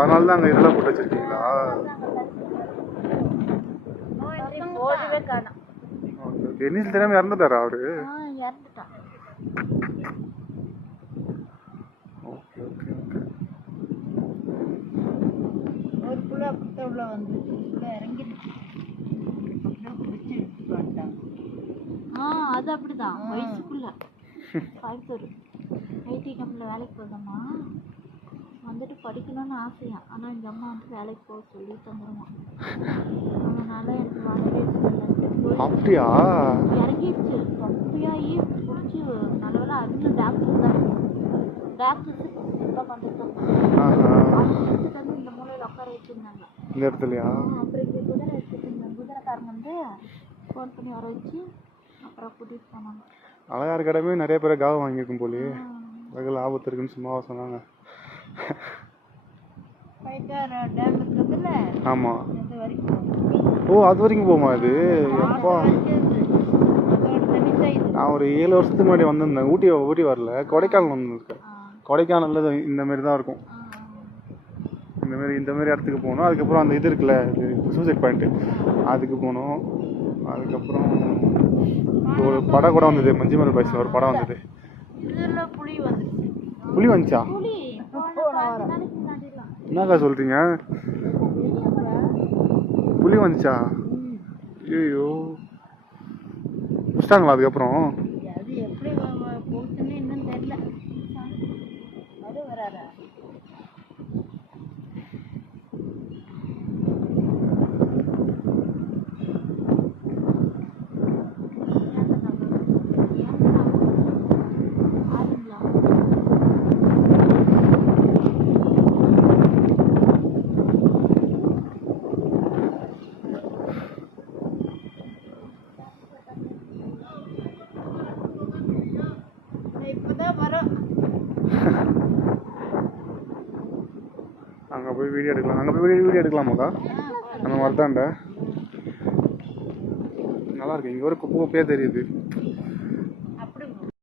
அதனால தான் அங்கே இதெல்லாம் போட்டு வச்சிருக்கீங்களா? ஓடவே காணோம். நீச்சல் தெரியாம இறந்துட்டாரா அவரு? இறந்துட்டான். Okay okay okay. ஒரு புள்ள அப்படித்தான் உள்ள வந்து உள்ள இறங்கிடுச்சு. அப்படியே பிடிச்சி எடுத்துட்டு வந்துட்டாங்க. அது அப்படிதான் வயசுக்குள்ள கோயம்புத்தூர் ஐடி கம்பெனியில் வேலைக்கு போகுதம்மா. வந்துட்டு படிக்கணும்னு ஆசையா, ஆனால் இந்த அம்மா வந்து வேலைக்கு போக சொல்லி தந்துடுவான். அதனால எனக்கு வரவே இல்லை. அப்படியா? இறங்கிடுச்சு. தொப்பையாகி பிடிச்சி நல்லவேளை அதுல டாக்டர் தான் டாக்டர்ஸ் சுத்தம் பண்ணிட்டு வந்து இந்த மூலையில் உட்கார வச்சுருந்தாங்க. இந்த இடத்துலையா? அப்புறம் இங்கே குதிரை வச்சுருந்தாங்க. குதிரைக்காரங்க வந்து ஃபோன் பண்ணி வர வச்சு அப்புறம் கூட்டிகிட்டு போனாங்க. அழகார் கடமே நிறைய பேரை காவ வாங்கியிருக்கும் போலே. வகையில் ஆபத்து இருக்குன்னு சும்மாவா சொன்னாங்க? ஆமாம். ஓ, அது வரைக்கும் போமா இது? எப்பா, நான் ஒரு 7 வருஷத்துக்கு முன்னாடி வந்திருந்தேன். ஊட்டி வரல, கொடைக்கானல் வந்துருக்கேன். கொடைக்கானல்ல இந்த மாதிரி தான் இருக்கும். இந்த மாதிரி இடத்துக்கு போனோம். அதுக்கப்புறம் அந்த இது இருக்குல்ல, சூசைட் பாயிண்ட்டு, அதுக்கு போனோம். அதுக்கப்புறம் ஒரு படம் கூட வந்தது, மஞ்சுமல் பாய்ஸில் ஒரு படம் வந்தது. புலி வந்துச்சா? என்னக்கா சொல்றீங்க? புலி வந்துச்சா? ஐயோ, புடிச்சிட்டாங்களா அதுக்கப்புறம்? அது எப்படி போச்சுன்னு இன்னும் தெரியல. அது வராதா? அங்கே போய் வீடியோ எடுக்கலாம். அங்கே போய் வீடியோ எடுக்கலாமாக்கா? அந்த மாதிரி தான்டா. நல்லா இருக்கு. இங்கே ஒரு குப்பை குப்பையாக தெரியுது.